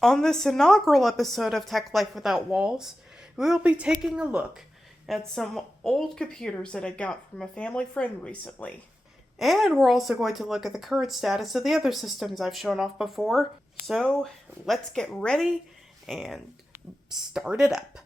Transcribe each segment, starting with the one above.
On this inaugural episode of Tech Life Without Walls, we will be taking a look at some old computers that I got from a family friend recently. And we're also going to look at the current status of the other systems I've shown off before. So let's get ready and start it up.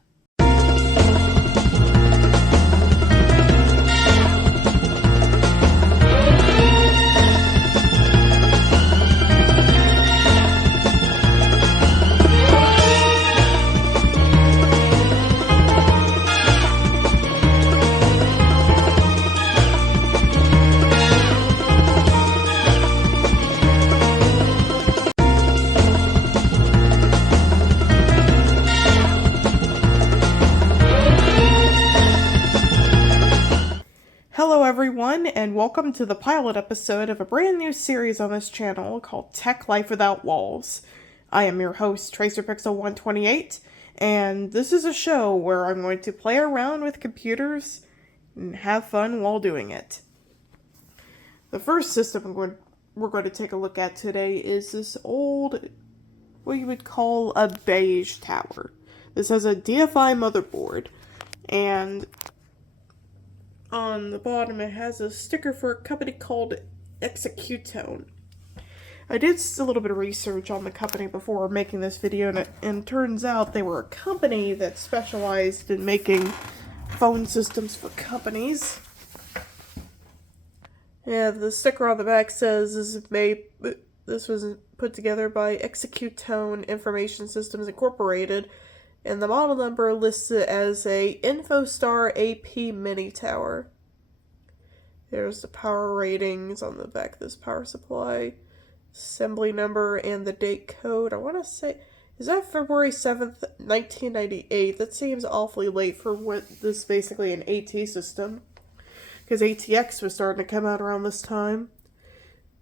Hello everyone, and welcome to the pilot episode of a brand new series on this channel called Tech Life Without Walls. I am your host, TracerPixel128, and this is a show where I'm going to play around with computers and have fun while doing it. The first system we're going to take a look at today is this old, what you would call a beige tower. This has a DFI motherboard, and on the bottom it has a sticker for a company called Executone. I did a little bit of research on the company before making this video, and it turns out they were a company that specialized in making phone systems for companies. Yeah, the sticker on the back says this was put together by Executone Information Systems Incorporated, and the model number lists it as a InfoStar AP Mini Tower. There's the power ratings on the back of this power supply, assembly number, and the date code. I want to say, is that February 7th, 1998? That seems awfully late for what this is basically an AT system, because ATX was starting to come out around this time.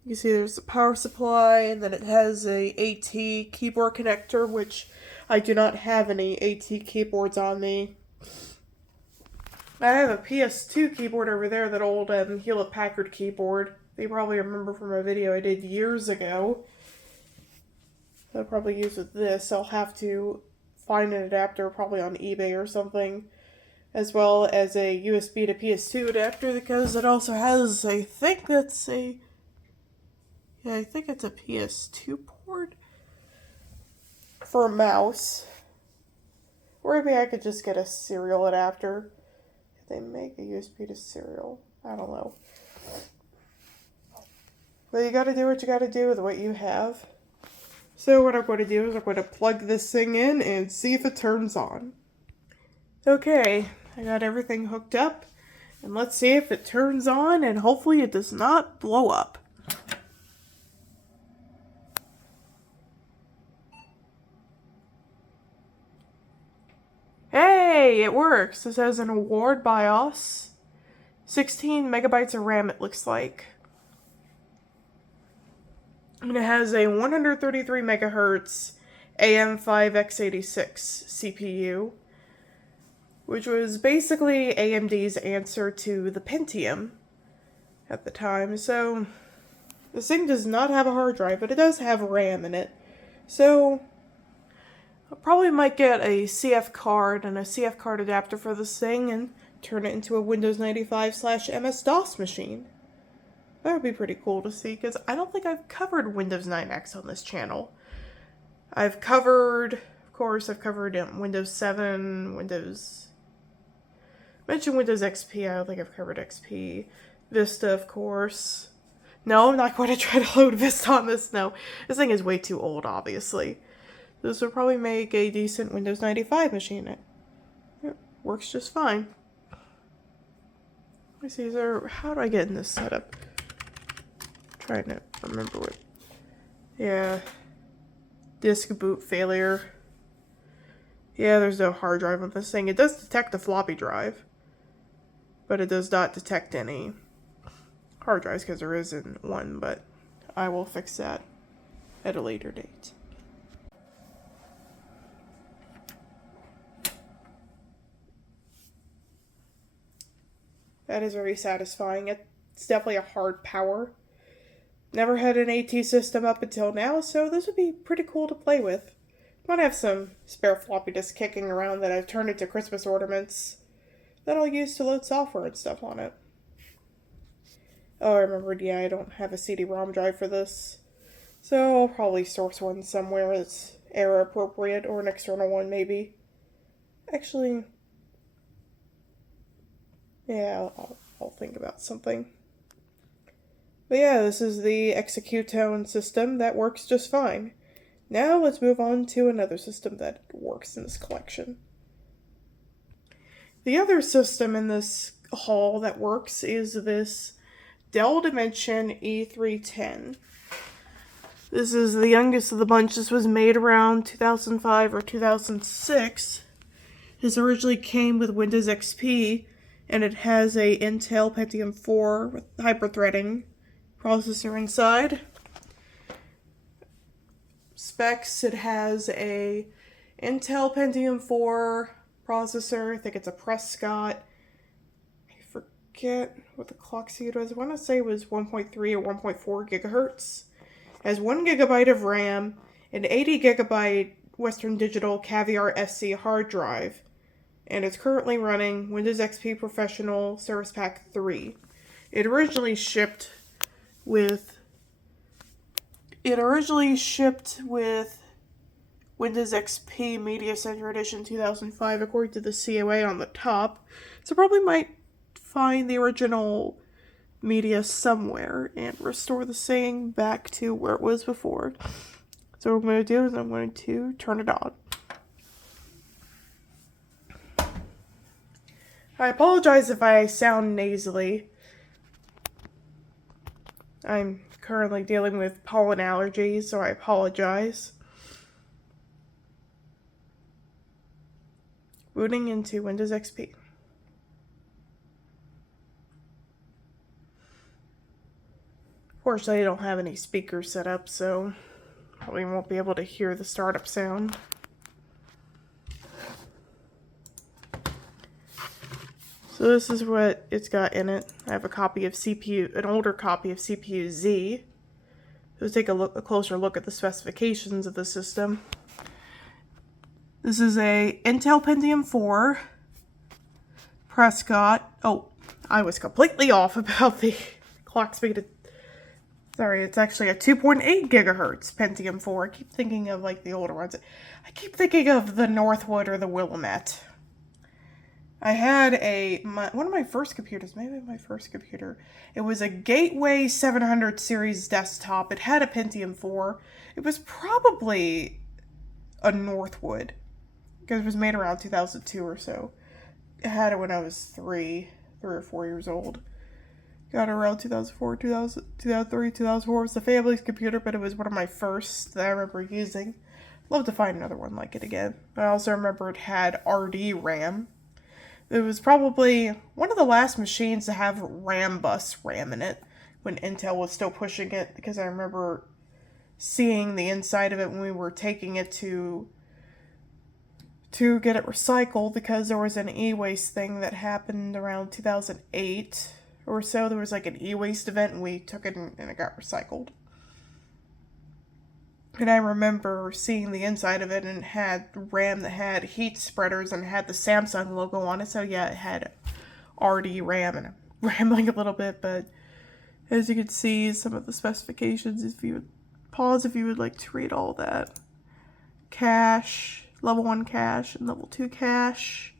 You see there's the power supply, and then it has a AT keyboard connector, which I do not have any AT keyboards on me. I have a PS2 keyboard over there, that old Hewlett-Packard keyboard. They probably remember from a video I did years ago. I'll probably use with this. I'll have to find an adapter probably on eBay or something, as well as a USB to PS2 adapter, because it also has, I think it's a PS2 port for a mouse. Or maybe I could just get a serial adapter. If they make a USB to serial, I don't know. But you gotta do what you gotta do with what you have. So what I'm going to do is I'm going to plug this thing in and see if it turns on. Okay, I got everything hooked up, and let's see if it turns on, and hopefully it does not blow up. Hey, it works. This has an award BIOS. 16 megabytes of RAM, it looks like. And it has a 133 megahertz AM5X86 CPU, which was basically AMD's answer to the Pentium at the time. So this thing does not have a hard drive, but it does have RAM in it. So I probably might get a CF card and a CF card adapter for this thing and turn it into a Windows 95/MS-DOS machine. That would be pretty cool to see, because I don't think I've covered Windows 9X on this channel. I've covered Windows 7, mentioned Windows XP, I don't think I've covered XP. Vista, of course. No, I'm not going to try to load Vista on this, no. This thing is way too old, obviously. This would probably make a decent Windows 95 machine. It works just fine. Let me see, how do I get in this setup? I'm trying to remember what. Yeah. Disk boot failure. Yeah, there's no hard drive on this thing. It does detect a floppy drive, but it does not detect any hard drives, because there isn't one, but I will fix that at a later date. That is very satisfying. It's definitely a hard power. Never had an AT system up until now, so this would be pretty cool to play with. Might have some spare floppy disks kicking around that I've turned into Christmas ornaments that I'll use to load software and stuff on it. Oh, I remembered, yeah, I don't have a CD-ROM drive for this. So I'll probably source one somewhere that's era appropriate, or an external one maybe. Actually, yeah, I'll think about something. But yeah, this is the Executone system that works just fine. Now let's move on to another system that works in this collection. The other system in this haul that works is this Dell Dimension E310. This is the youngest of the bunch. This was made around 2005 or 2006. This originally came with Windows XP, and it has a Intel Pentium 4 with hyperthreading processor inside. Specs, it has a Intel Pentium 4 processor. I think it's a Prescott. I forget what the clock speed was. I want to say it was 1.3 or 1.4 gigahertz. It has 1 gigabyte of RAM, an 80 gigabyte Western Digital Caviar SC hard drive, and it's currently running Windows XP Professional Service Pack 3. It originally shipped with Windows XP Media Center Edition 2005 according to the COA on the top, so probably might find the original media somewhere and restore the thing back to where it was before. So what I'm going to do is I'm going to turn it on. I apologize if I sound nasally. I'm currently dealing with pollen allergies, so I apologize. Booting into Windows XP. Fortunately, I don't have any speakers set up, so probably won't be able to hear the startup sound. So this is what it's got in it. I have a copy of an older copy of CPU-Z. Let's take a closer look at the specifications of the system. This is a Intel Pentium 4 Prescott. Oh, I was completely off about the clock speed. Sorry, it's actually a 2.8 gigahertz Pentium 4. I keep thinking of like the older ones. I keep thinking of the Northwood or the Willamette. I had one of my first computers, maybe my first computer. It was a Gateway 700 series desktop. It had a Pentium 4. It was probably a Northwood, because it was made around 2002 or so. I had it when I was 3 or 4 years old. Got it around 2004, 2003, 2004. It was the family's computer, but it was one of my first that I remember using. Love to find another one like it again. I also remember it had RD RAM. It was probably one of the last machines to have RAM-bus RAM in it when Intel was still pushing it, because I remember seeing the inside of it when we were taking it to get it recycled, because there was an e-waste thing that happened around 2008 or so. There was like an e-waste event and we took it and it got recycled. And I remember seeing the inside of it, and it had RAM that had heat spreaders and had the Samsung logo on it. So yeah, it had RD RAM, and I'm rambling a little bit, but as you can see, some of the specifications, if you would pause if you would like to read all that. Cache, level 1 cache, and level 2 cache.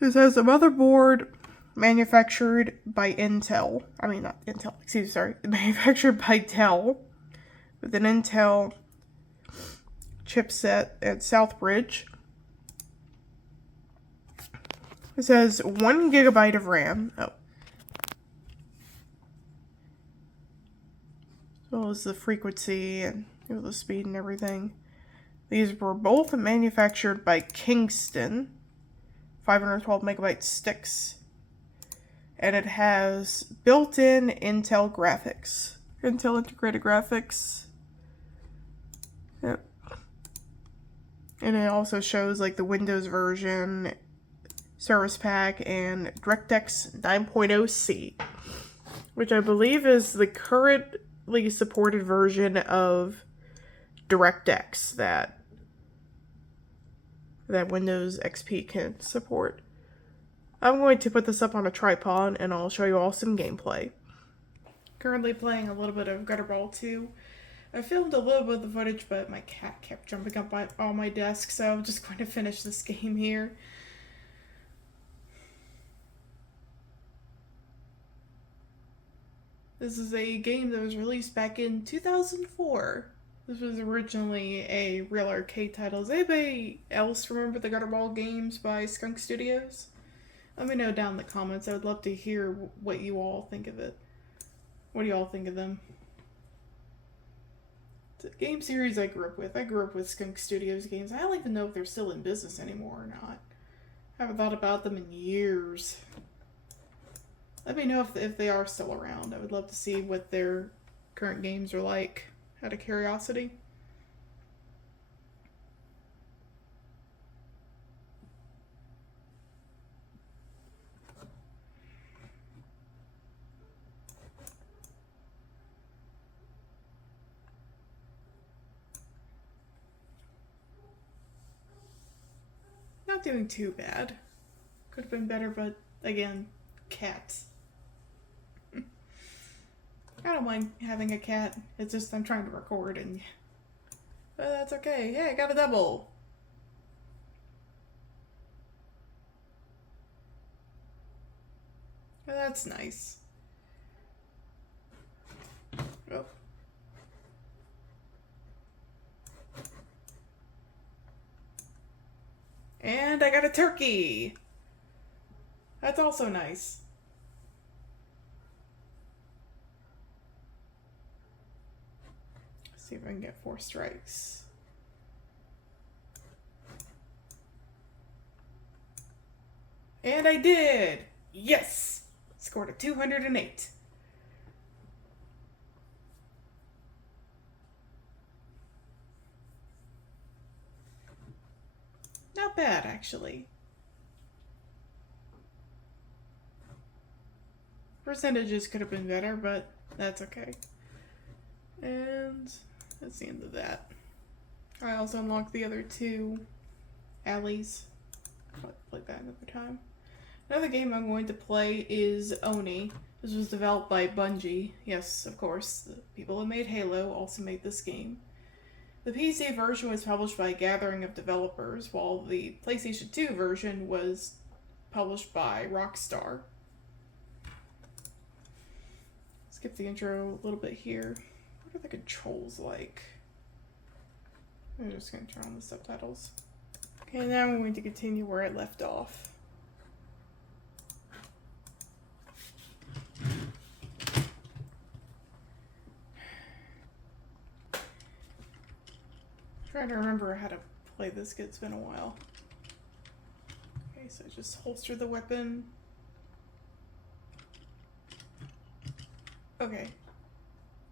This has a motherboard manufactured by Intel. I mean, not Intel, excuse me, sorry. Manufactured by Dell with an Intel chipset at Southbridge. It says 1 gigabyte of RAM. Oh. So is the frequency and the speed and everything. These were both manufactured by Kingston. 512 megabyte sticks. And it has built-in Intel graphics. Intel integrated graphics. Yep. And it also shows like the Windows version, Service Pack, and DirectX 9.0C, which I believe is the currently supported version of DirectX that Windows XP can support. I'm going to put this up on a tripod and I'll show you all some gameplay. Currently playing a little bit of Gutterball 2. I filmed a little bit of the footage, but my cat kept jumping up on my desk, so I'm just going to finish this game here. This is a game that was released back in 2004. This was originally a real arcade title. Does anybody else remember the Gutterball games by Skunk Studios? Let me know down in the comments. I would love to hear what you all think of it. What do you all think of them? It's a game series I grew up with. I grew up with Skunk Studios games. I don't even know if they're still in business anymore or not. I haven't thought about them in years. Let me know if they are still around. I would love to see what their current games are like, out of curiosity. Not doing too bad. Could have been better, but again, cats. I don't mind having a cat. It's just I'm trying to record and... But that's okay. Hey, I got a double! Well, that's nice. Oh. And I got a turkey! That's also nice. Let's see if I can get 4 strikes. And I did! Yes! Scored a 208. Not bad, actually. Percentages could have been better, but that's okay. And that's the end of that. I also unlocked the other 2 alleys. I'll play that another time. Another game I'm going to play is Oni. This was developed by Bungie. Yes, of course, the people who made Halo also made this game. The PC version was published by a gathering of developers, while the PlayStation 2 version was published by Rockstar. Skip the intro a little bit here. What are the controls like? I'm just going to turn on the subtitles. Okay, now I'm going to continue where I left off. Trying to remember how to play this, it's been a while. Okay, so just holster the weapon. Okay,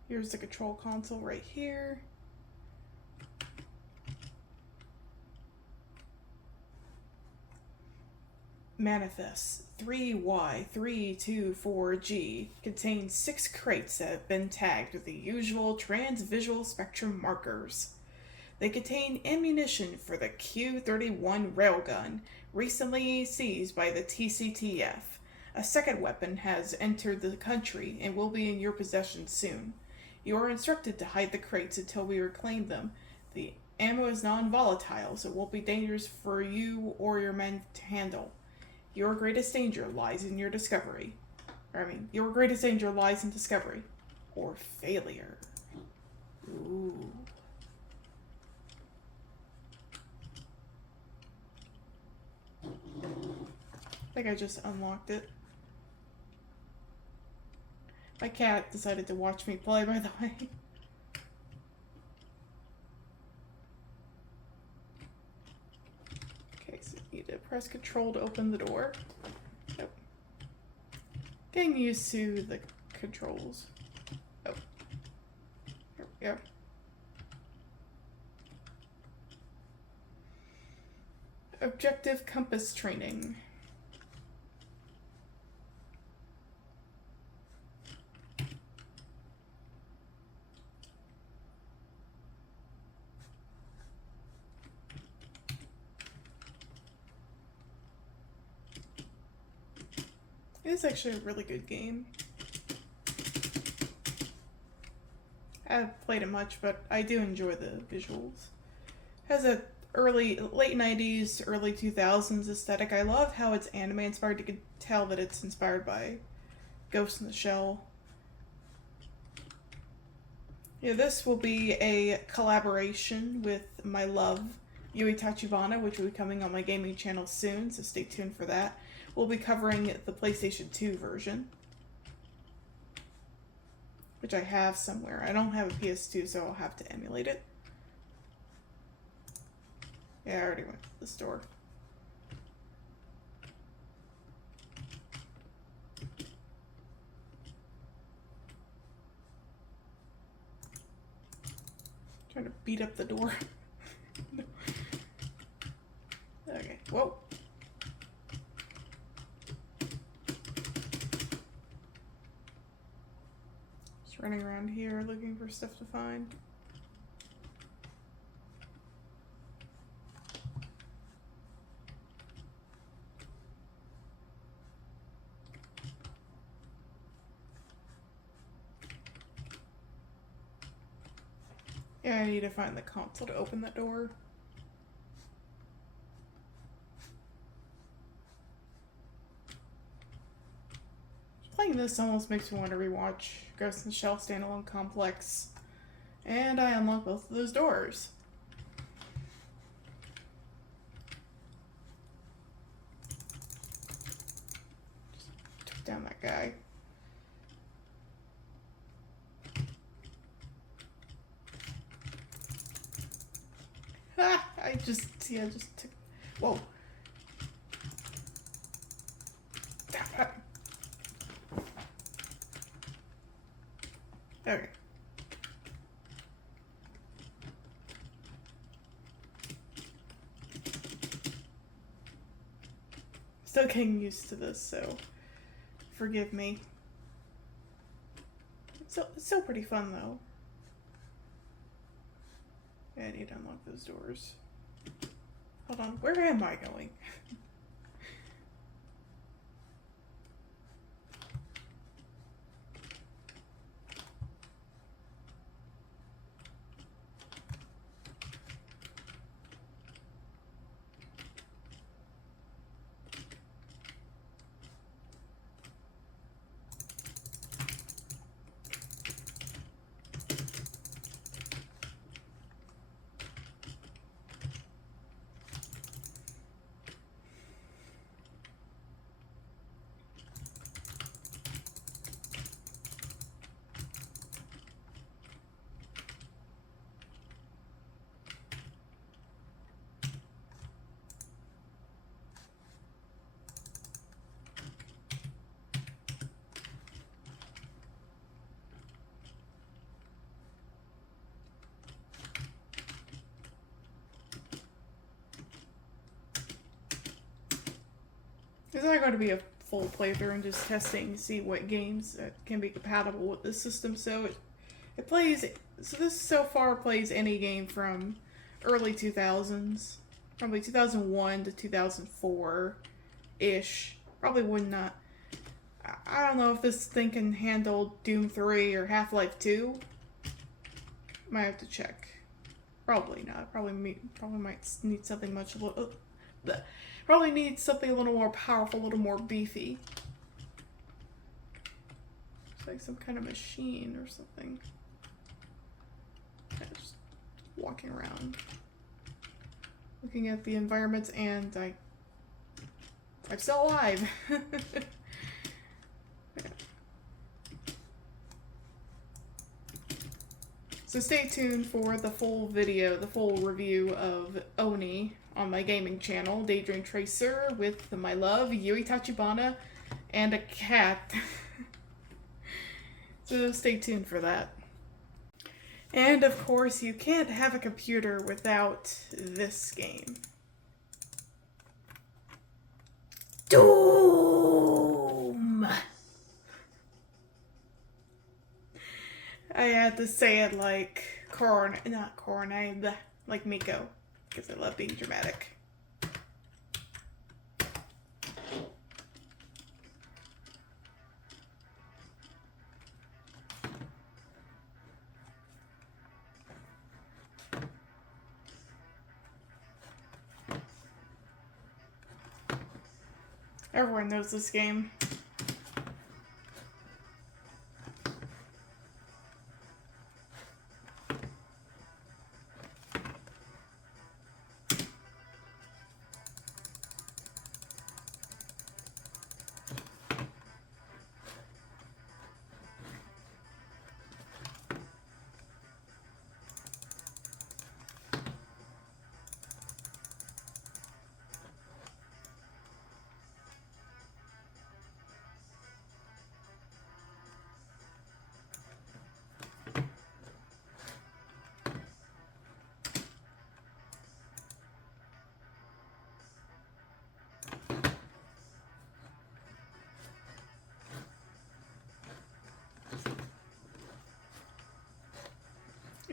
here's the control console right here. Manifest 3Y324G contains 6 crates that have been tagged with the usual trans-visual spectrum markers. They contain ammunition for the Q-31 railgun, recently seized by the TCTF. A second weapon has entered the country and will be in your possession soon. You are instructed to hide the crates until we reclaim them. The ammo is non-volatile, so it won't be dangerous for you or your men to handle. Your greatest danger lies in your discovery. Your greatest danger lies in discovery. Or failure. Ooh. I think I just unlocked it. My cat decided to watch me play, by the way. Okay, so you need to press Control to open the door. Yep. Getting used to the controls. Oh. Here we go. Objective compass training. It's actually a really good game. I haven't played it much, but I do enjoy the visuals. Has a late 90s, early 2000s aesthetic. I love how it's anime inspired. You can tell that it's inspired by Ghost in the Shell. Yeah, this will be a collaboration with my love, Yui Tachibana, which will be coming on my gaming channel soon, so stay tuned for that. We'll be covering the PlayStation 2 version, which I have somewhere. I don't have a PS2, so I'll have to emulate it. Yeah, I already went to the store. Trying to beat up the door. Okay, whoa. Just running around here looking for stuff to find. Yeah, I need to find the console to open that door. Playing this almost makes me want to rewatch Ghost in the Shell Standalone Complex. And I unlock both of those doors. Just took down that guy. Ah, I just took... Whoa. Okay. Still getting used to this, so forgive me. It's still pretty fun, though. Yeah, I need to unlock those doors. Hold on, where am I going? This is not going to be a full playthrough and just testing to see what games can be compatible with this system. So it plays, so this so far plays any game from early 2000s, probably 2001 to 2004-ish. Probably would not, I don't know if this thing can handle Doom 3 or Half-Life 2. Might have to check. Probably not. Probably might need something much a little... Probably needs something a little more powerful, a little more beefy. It's like some kind of machine or something. Yeah, just walking around, looking at the environments, and I'm still alive. Yeah. So stay tuned for the full video, the full review of Oni on my gaming channel, Daydream Tracer, with my love, Yui Tachibana, and a cat. So stay tuned for that. And of course, you can't have a computer without this game. Doom! I had to say it like like Miko, because I love being dramatic. Everyone knows this game.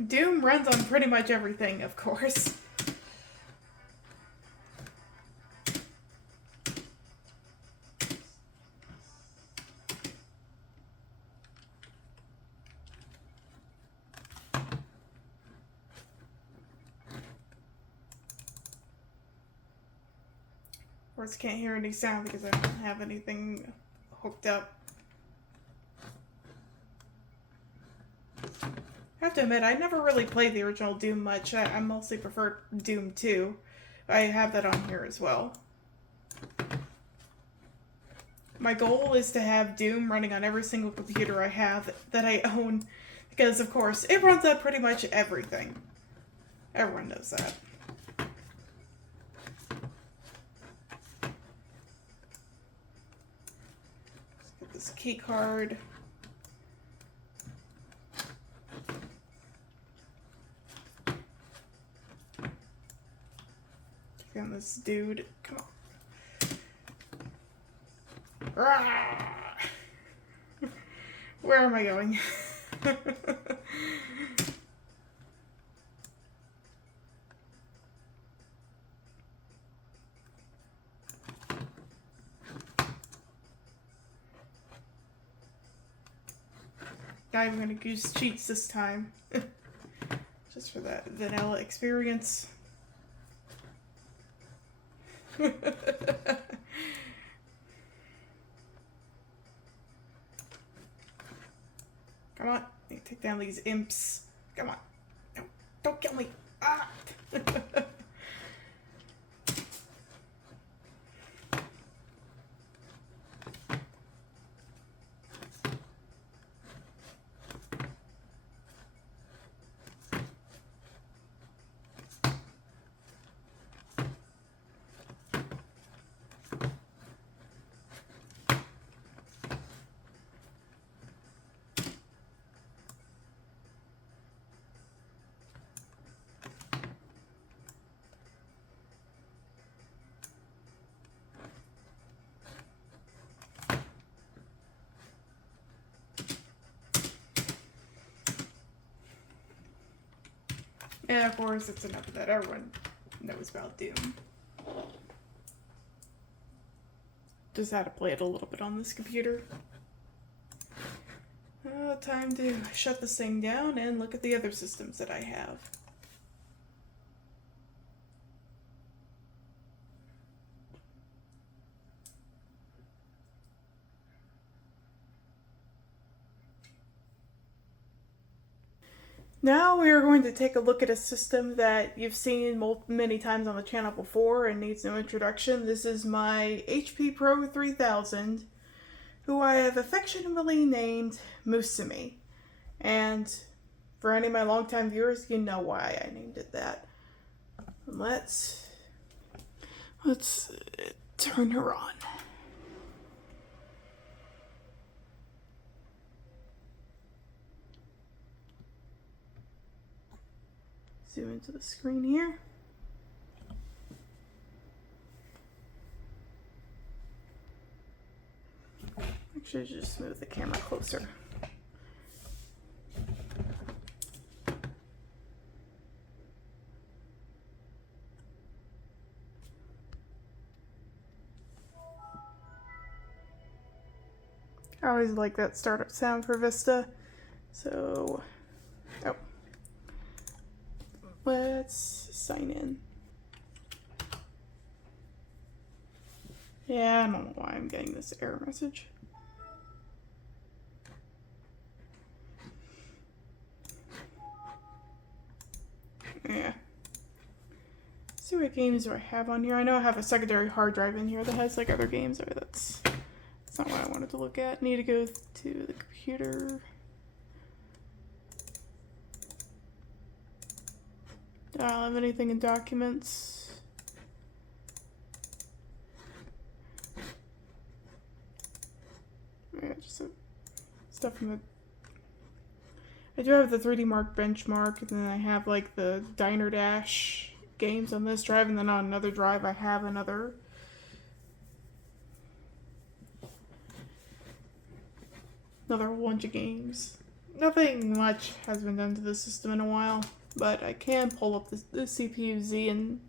Doom runs on pretty much everything, of course. Of course, can't hear any sound because I don't have anything hooked up. I have to admit, I never really played the original Doom much. I mostly prefer Doom 2. I have that on here as well. My goal is to have Doom running on every single computer I have that I own, because of course, it runs on pretty much everything. Everyone knows that. Let's get this key card. On this dude. Come on. Rah! Where am I going? I'm gonna use cheats this time. Just for that vanilla experience. Come on, take down these imps. Come on. No, don't kill me. Ah! And of course, it's enough of that. Everyone knows about Doom. Just had to play it a little bit on this computer. Time to shut this thing down and look at the other systems that I have. Now we are going to take a look at a system that you've seen many times on the channel before and needs no introduction. This is my HP Pro 3000, who I have affectionately named Musumi. And for any of my longtime viewers, you know why I named it that. Let's turn her on. Zoom into the screen here. Actually, just move the camera closer. I always like that startup sound for Vista. So, let's sign in. Yeah, I don't know why I'm getting this error message. Yeah. See what games do I have on here. I know I have a secondary hard drive in here that has like other games. That's not what I wanted to look at. Need to go to the computer. Do I don't have anything in documents? Yeah, just stuff from the. I do have the 3D Mark benchmark, and then I have like the Diner Dash games on this drive, and then on another drive I have another bunch of games. Nothing much has been done to the system in a while, but I can pull up the CPU-Z and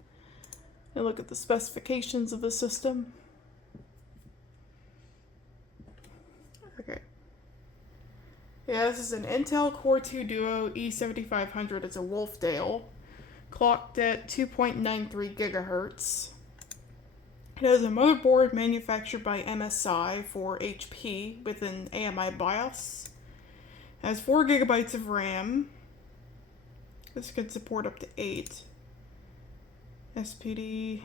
look at the specifications of the system. Okay. Yeah, this is an Intel Core 2 Duo E7500. It's a Wolfdale, clocked at 2.93 gigahertz. It has a motherboard manufactured by MSI for HP with an AMI BIOS. It has 4 gigabytes of RAM. This could support up to 8. SPD.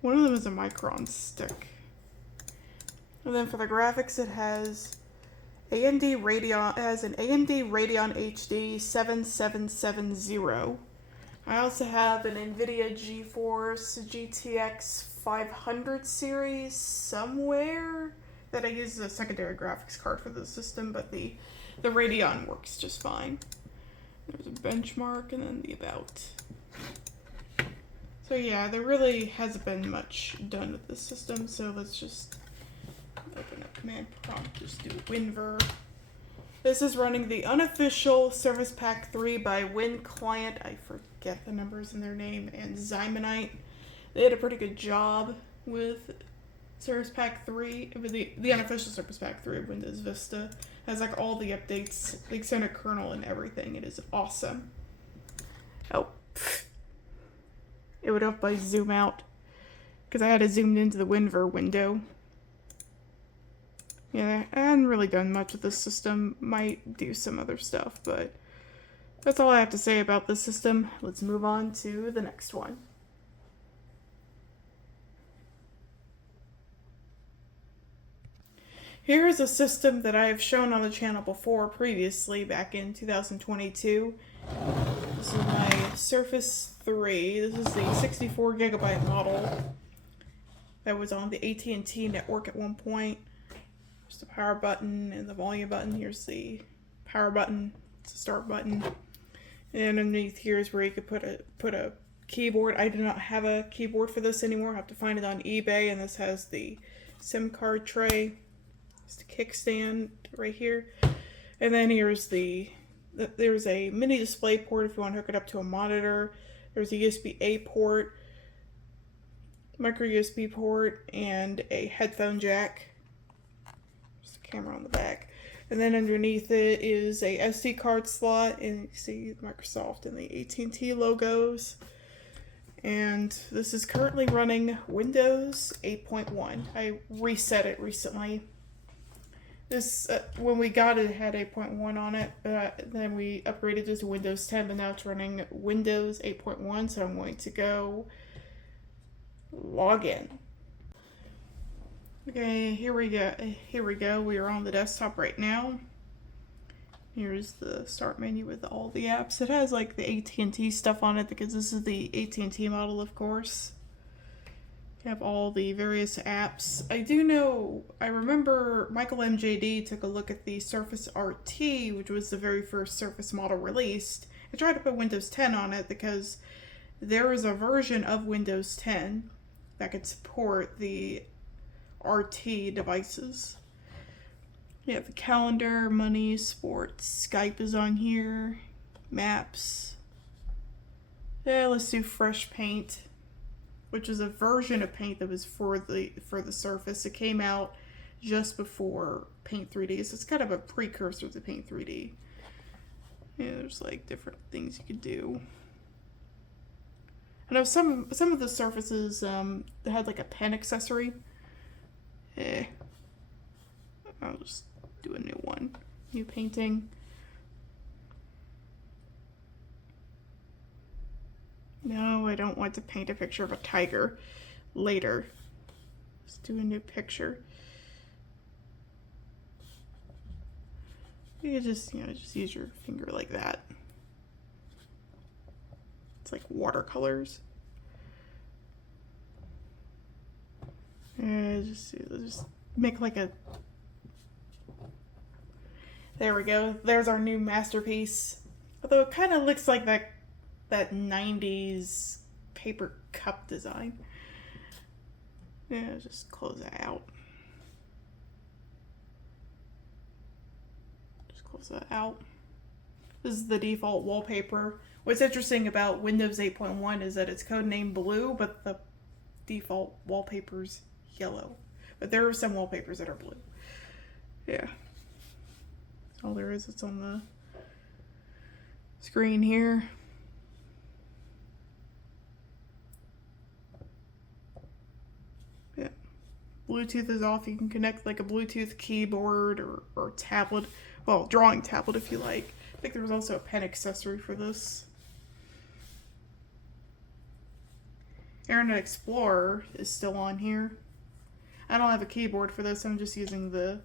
One of them is a Micron stick. And then for the graphics, it has an AMD Radeon HD 7770. I also have an NVIDIA GeForce GTX 500 series somewhere that I use as a secondary graphics card for the system, but the Radeon works just fine. There's a benchmark and then the about. So yeah, there really hasn't been much done with this system, so let's just open up command prompt, just do WinVer. This is running the unofficial Service Pack 3 by WinClient. I forget the numbers in their name, and Zymonite. They did a pretty good job with Service Pack 3, with the unofficial Service Pack 3 of Windows Vista. It has like all the updates, the extended kernel and everything. It is awesome. Oh, it would help if I zoom out, because I had to zoom into the WinVer window. Yeah, I hadn't really done much with this system. Might do some other stuff, but that's all I have to say about this system. Let's move on to the next one. Here is a system that I have shown on the channel before previously, back in 2022. This is my Surface 3. This is the 64 gigabyte model that was on the AT&T network at one point. There's the power button and the volume button. Here's the power button. It's the start button. And underneath here is where you could put a keyboard. I do not have a keyboard for this anymore. I have to find it on eBay. And this has the SIM card tray. It's the kickstand right here. And then here's there's a mini display port if you want to hook it up to a monitor. There's a USB-A port, micro USB port, and a headphone jack. Camera on the back, and then underneath it is a SD card slot, and you see Microsoft and the AT&T logos. And this is currently running Windows 8.1. I reset it recently. This when we got it, it had 8.1 on it, but then we upgraded it to Windows 10, but now it's running Windows 8.1. So I'm going to go log in. Okay, here we go. We are on the desktop right now. Here's the start menu with all the apps. It has like the AT&T stuff on it because this is the AT&T model, of course. You have all the various apps. I remember Michael MJD took a look at the Surface RT, which was the very first Surface model released. I tried to put Windows 10 on it because there is a version of Windows 10 that could support the RT devices. You have the calendar, money, sports, Skype is on here, maps. Yeah, let's do Fresh Paint, which is a version of Paint that was for the Surface. It came out just before Paint 3D, so it's kind of a precursor to Paint 3D. Yeah, there's like different things you could do. I know some of the surfaces they had like a pen accessory. I'll just do a new one. New painting. No, I don't want to paint a picture of a tiger later. Let's do a new picture. You could just, just use your finger like that. It's like watercolors. Just make like a... There we go. There's our new masterpiece. Although it kind of looks like that 90s paper cup design. Yeah, just close that out. Just close that out. This is the default wallpaper. What's interesting about Windows 8.1 is that it's codenamed blue, but the default wallpaper's yellow. But there are some wallpapers that are blue. Yeah. That's all there is. It's on the screen here. Yeah. Bluetooth is off. You can connect like a Bluetooth keyboard or tablet. Well, drawing tablet if you like. I think there was also a pen accessory for this. Internet Explorer is still on here. I don't have a keyboard for this. I'm just using the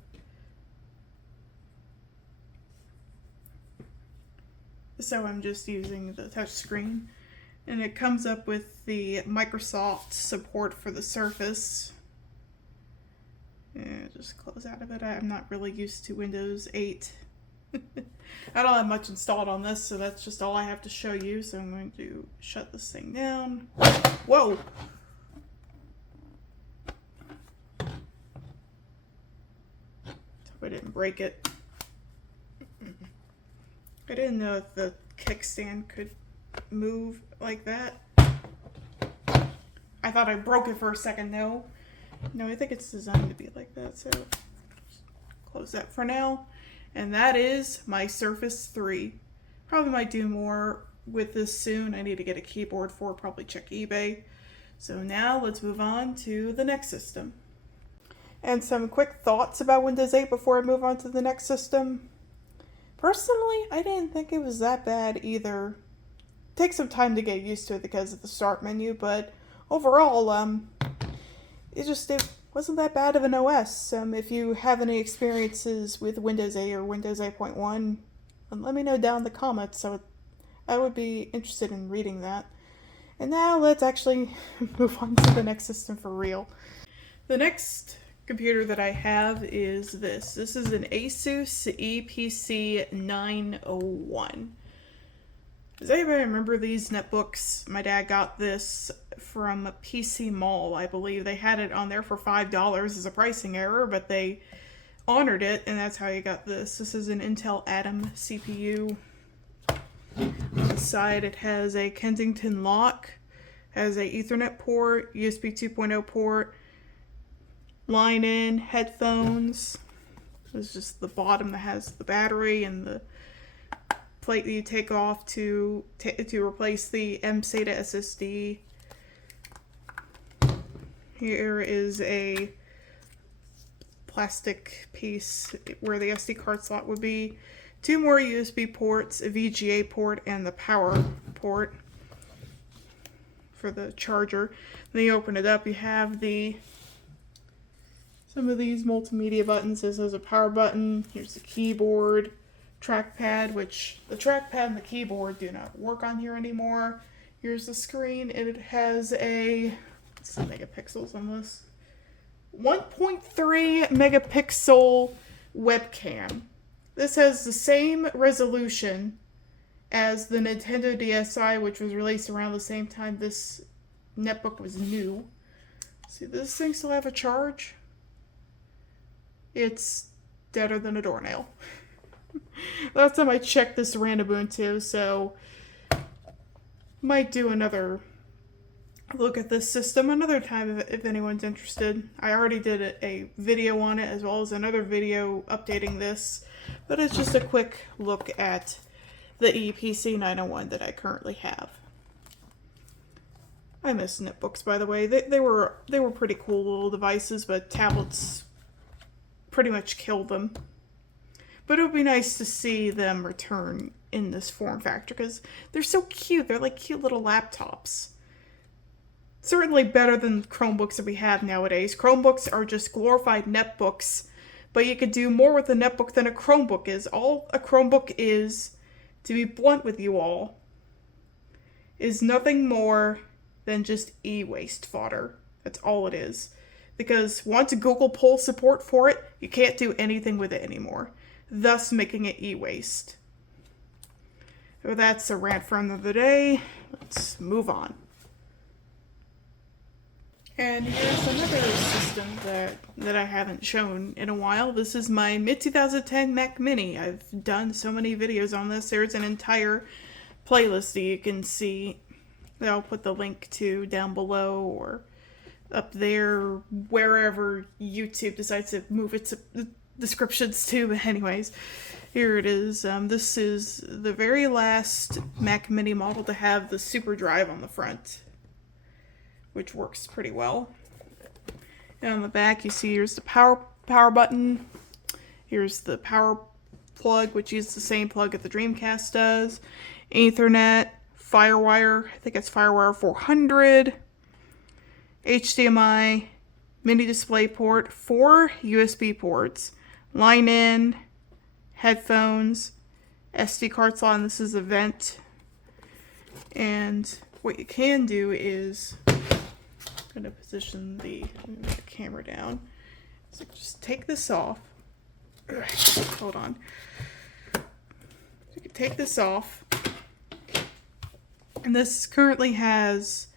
touch screen. And it comes up with the Microsoft support for the Surface. Yeah, just close out of it. I'm not really used to Windows 8. I don't have much installed on this, so that's just all I have to show you. So I'm going to shut this thing down. Whoa! Hope I didn't break it. I didn't know if the kickstand could move like that. I thought I broke it for a second. No, I think it's designed to be like that. So close that for now. And that is my Surface 3. Probably might do more with this soon. I need to get a keyboard for it, probably check eBay. So now let's move on to the next system. And some quick thoughts about Windows 8 before I move on to the next system. Personally, I didn't think it was that bad either. It takes some time to get used to it because of the start menu, but overall, it wasn't that bad of an OS. If you have any experiences with Windows 8 or Windows 8.1, let me know down in the comments. So I would be interested in reading that. And now let's actually move on to the next system for real. The next computer that I have is this. This is an Asus EP PC901. Does anybody remember these netbooks? My dad got this from PC Mall, I believe. They had it on there for $5 as a pricing error, but they honored it, and that's how you got this. This is an Intel Atom CPU. On the side, it has a Kensington lock, has a Ethernet port, USB 2.0 port, line in, headphones. This is just the bottom that has the battery and the plate that you take off to replace the SATA SSD. Here is a plastic piece where the SD card slot would be. 2 more USB ports, a VGA port, and the power port for the charger. Then you open it up, you have some of these multimedia buttons. This is a power button. Here's the keyboard, trackpad, which the trackpad and the keyboard do not work on here anymore. Here's the screen, and it has what's the megapixels on this? 1.3 megapixel webcam. This has the same resolution as the Nintendo DSi, which was released around the same time this netbook was new. See, does this thing still have a charge? It's deader than a doornail. Last time I checked, this ran Ubuntu, so might do another look at this system another time if anyone's interested. I already did a video on it as well as another video updating this, but it's just a quick look at the EPC901 that I currently have. I miss netbooks, by the way. They were pretty cool little devices, but tablets pretty much killed them. But it would be nice to see them return in this form factor because they're so cute. They're like cute little laptops. Certainly better than Chromebooks that we have nowadays. Chromebooks are just glorified netbooks, but you could do more with a netbook than a Chromebook is. All a Chromebook is, to be blunt with you all, is nothing more than just e-waste fodder. That's all it is. Because once Google pulls support for it, you can't do anything with it anymore, thus making it e-waste. So that's a rant for another day. Let's move on. And here's another system that I haven't shown in a while. This is my mid-2010 Mac Mini. I've done so many videos on this. There's an entire playlist that you can see that I'll put the link to down below or up there, wherever YouTube decides to move its descriptions to. But anyways, here it is. This is the very last Mac Mini model to have the Super Drive on the front, which works pretty well. And on the back, you see here's the power button. Here's the power plug, which uses the same plug that the Dreamcast does. Ethernet, Firewire, I think it's Firewire 400. HDMI, mini display port, 4 USB ports, line in, headphones, SD card slot, and this is a vent. And what you can do is, I'm going to position the camera down. So just take this off. Hold on. You can take this off. And this currently has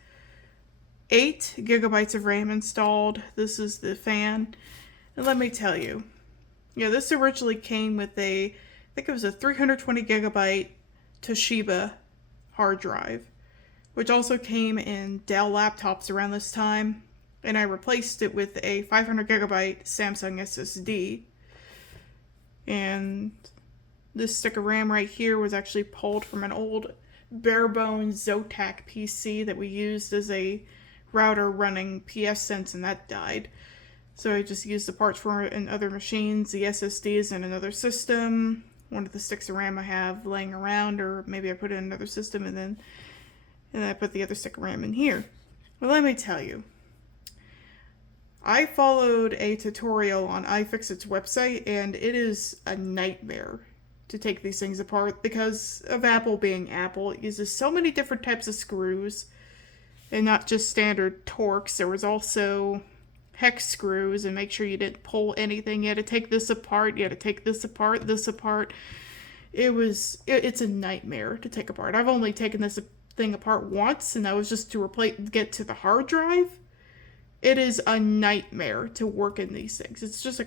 8 gigabytes of RAM installed. This is the fan. And let me tell you, this originally came with I think it was a 320 gigabyte Toshiba hard drive, which also came in Dell laptops around this time. And I replaced it with a 500 gigabyte Samsung SSD. And this stick of RAM right here was actually pulled from an old bare bones Zotac PC that we used as a router running pfSense, and that died. So I just used the parts for it in other machines. The SSD is in another system. One of the sticks of RAM I have laying around, or maybe I put it in another system and then I put the other stick of RAM in here. Well, let me tell you, I followed a tutorial on iFixit's website, and it is a nightmare to take these things apart because of Apple being Apple. It uses so many different types of screws and not just standard Torx. There was also hex screws, and make sure you didn't pull anything. You had to take this apart. You had to take this apart, this apart. It's a nightmare to take apart. I've only taken this thing apart once, and that was just to get to the hard drive. It is a nightmare to work in these things. It's just a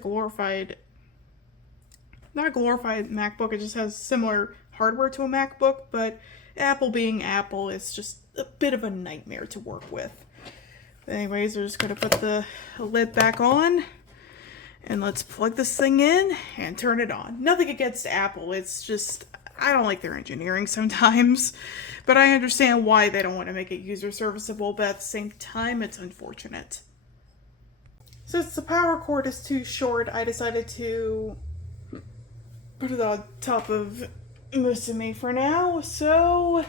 not a glorified MacBook. It just has similar hardware to a MacBook, but Apple being Apple, it's just a bit of a nightmare to work with. But anyways, we're just going to put the lid back on, and let's plug this thing in and turn it on. Nothing against Apple. It's just, I don't like their engineering sometimes, but I understand why they don't want to make it user serviceable, but at the same time, it's unfortunate. Since the power cord is too short, I decided to put it on top of most of me for now, so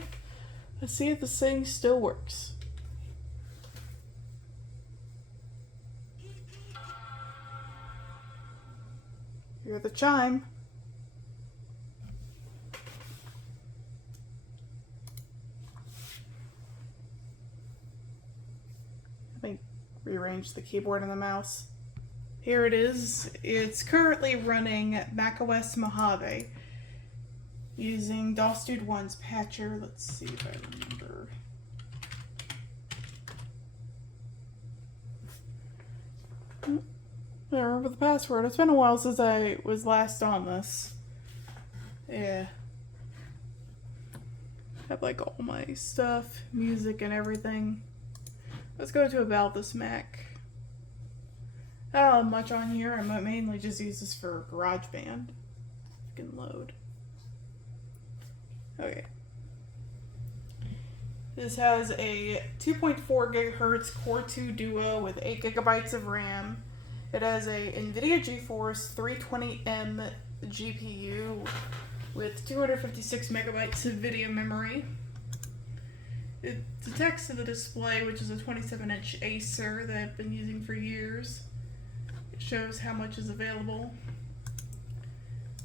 let's see if this thing still works. Hear the chime. Let me rearrange the keyboard and the mouse. Here it is. It's currently running macOS Mojave using DOS Dude 1's patcher. Let's see if I remember. I don't remember the password. It's been a while since I was last on this. Yeah. I have like all my stuff, music and everything. Let's go to About This Mac. I don't have much on here. I might mainly just use this for GarageBand. I can load. Okay. This has a 2.4 gigahertz Core 2 Duo with 8 gigabytes of RAM. It has a NVIDIA GeForce 320M GPU with 256 megabytes of video memory. It detects the display, which is a 27-inch Acer that I've been using for years. It shows how much is available,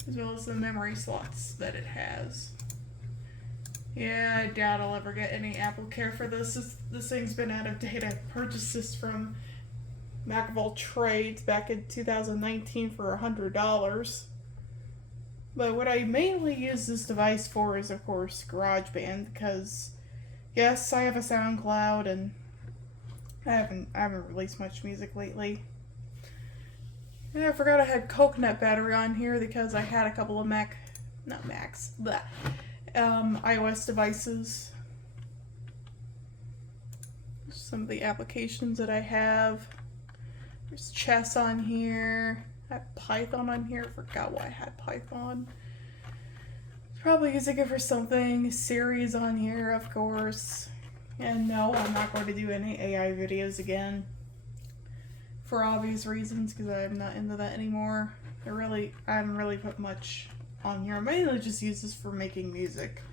as well as the memory slots that it has. Yeah, I doubt I'll ever get any Apple Care for this. This thing's been out of date. I purchased this from Mac of All Trades back in 2019 for $100. But what I mainly use this device for is, of course, GarageBand, because yes, I have a SoundCloud, and I haven't released much music lately. And I forgot I had coconut battery on here because I had a couple of iOS devices. Some of the applications that I have. There's chess on here. I have Python on here. I forgot why I had Python. Probably using it for something. Siri's on here, of course. And no, I'm not going to do any AI videos again. For obvious reasons, because I'm not into that anymore. I haven't really put much on here. I mainly just use this for making music.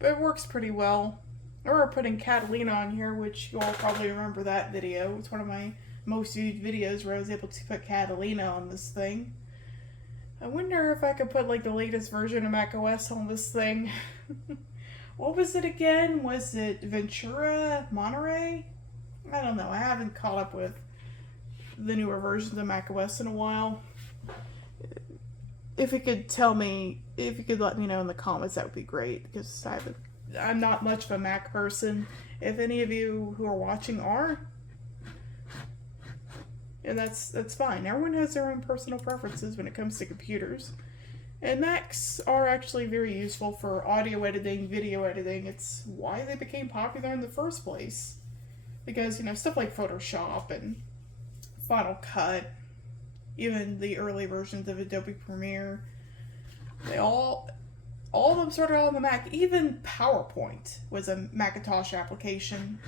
But it works pretty well. I remember putting Catalina on here, which you all probably remember that video. It's one of my most viewed videos where I was able to put Catalina on this thing. I wonder if I could put like the latest version of macOS on this thing. What was it again? Was it Ventura Monterey? I don't know. I haven't caught up with the newer versions of macOS in a while. If you could let me know in the comments, that would be great, because I'm not much of a Mac person. If any of you who are watching are, and that's fine. Everyone has their own personal preferences when it comes to computers. And Macs are actually very useful for audio editing, video editing. It's why they became popular in the first place. Because, stuff like Photoshop and Final Cut, even the early versions of Adobe Premiere, all of them started out on the Mac. Even PowerPoint was a Macintosh application.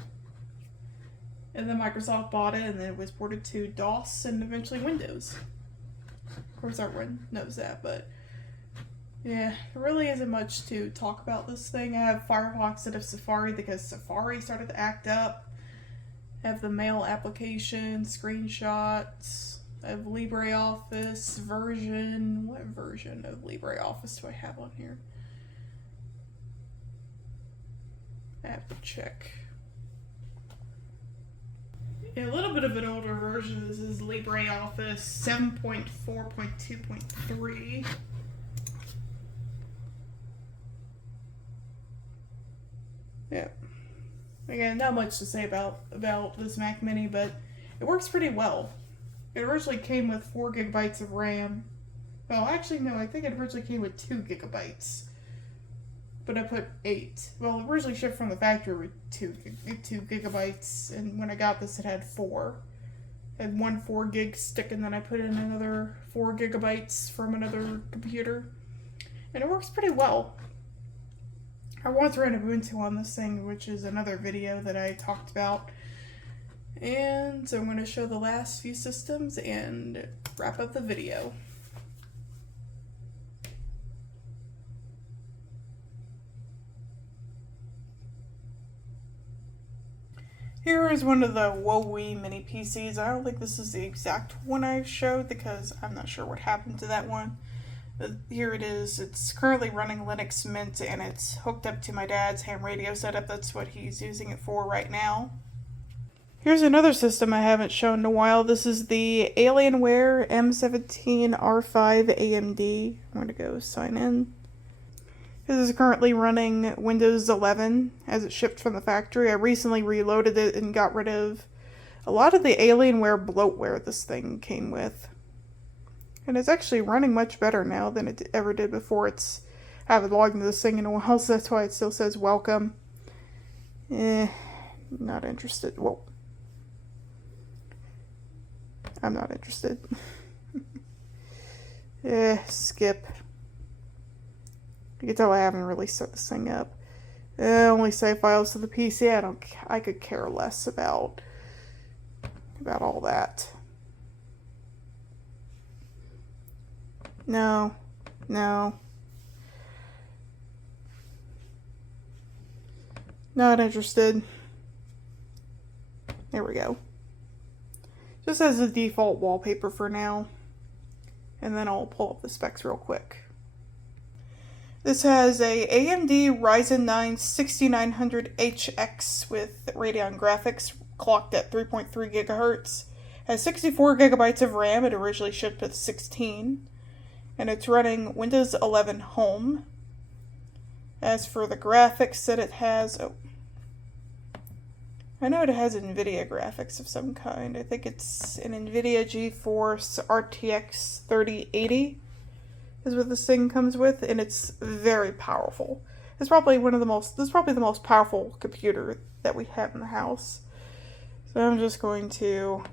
And then Microsoft bought it, and then it was ported to DOS and eventually Windows. Of course, everyone knows that, but yeah, there really isn't much to talk about this thing. I have Firefox instead of Safari because Safari started to act up. I have the mail application, screenshots. I have LibreOffice version. What version of LibreOffice do I have on here? I have to check. Yeah, a little bit of an older version. This is LibreOffice 7.4.2.3. Yeah. Again, not much to say about this Mac Mini, but it works pretty well. It originally came with 4 gigabytes of RAM. Well, actually, no, I think it originally came with 2 gigabytes. But I put 8. Well, it originally shipped from the factory with 2 gigabytes, and when I got this, it had 4. I had one 4 gig stick, and then I put in another 4 gigabytes from another computer. And it works pretty well. I once ran Ubuntu on this thing, which is another video that I talked about. And so I'm going to show the last few systems and wrap up the video. Here is one of the Huawei mini PCs. I don't think this is the exact one I showed because I'm not sure what happened to that one. But here it is. It's currently running Linux Mint and it's hooked up to my dad's ham radio setup. That's what he's using it for right now. Here's another system I haven't shown in a while. This is the Alienware M17R5 AMD. I'm going to go sign in. This is currently running Windows 11 as it shipped from the factory. I recently reloaded it and got rid of a lot of the Alienware bloatware this thing came with. And it's actually running much better now than it ever did before. I haven't logged into this thing in a while, so that's why it still says welcome. Not interested. Whoa. I'm not interested. Skip. You can tell I haven't really set this thing up. Only save files to the PC. I could care less about all that. No. Not interested. There we go. Just as a default wallpaper for now. And then I'll pull up the specs real quick. This has a AMD Ryzen 9 6900HX with Radeon graphics clocked at 3.3 gigahertz. Has 64 gigabytes of RAM. It originally shipped with 16. And it's running Windows 11 Home. As for the graphics that it has, I know it has NVIDIA graphics of some kind. I think it's an NVIDIA GeForce RTX 3080 is what this thing comes with, and it's very powerful. This is probably the most powerful computer that we have in the house. So I'm just going to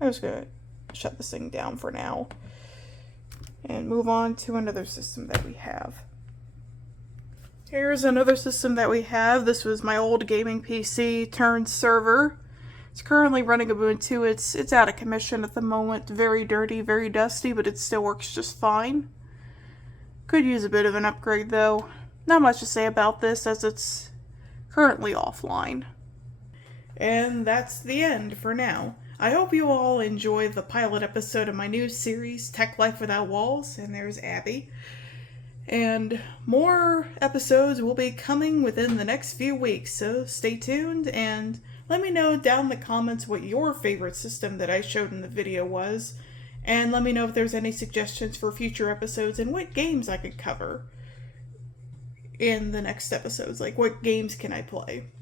shut this thing down for now and move on to another system that we have. Here's another system that we have. This was my old gaming PC turned server. It's currently running Ubuntu. It's out of commission at the moment. Very dirty, very dusty, but it still works just fine. Could use a bit of an upgrade though. Not much to say about this as it's currently offline. And that's the end for now. I hope you all enjoy the pilot episode of my new series, Tech Life Without Walls, and there's Abby. And more episodes will be coming within the next few weeks, so stay tuned and let me know down in the comments what your favorite system that I showed in the video was, and let me know if there's any suggestions for future episodes and what games I could cover in the next episodes, like what games can I play.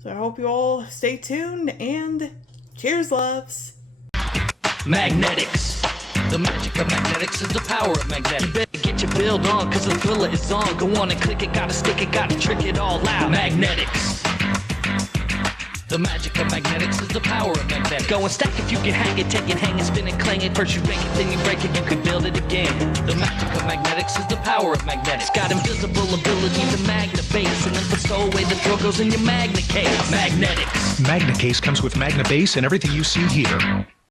So I hope you all stay tuned and cheers, loves! Magnetics. The magic of magnetics is the power of magnetics. You better get your build on, cause the thriller is on. Go on and click it, gotta stick it, gotta trick it all out. Magnetics. The magic of magnetics is the power of magnetics. Go and stack if you can hack it, take it, hang it, spin it, clang it. First you break it, then you break it, you can build it again. The magic of magnetics is the power of magnetics. Got invisible ability to magnet base, and then for so away the throw goes in your magnet case. Magnetics. Magna Case comes with Magna Base and everything you see here.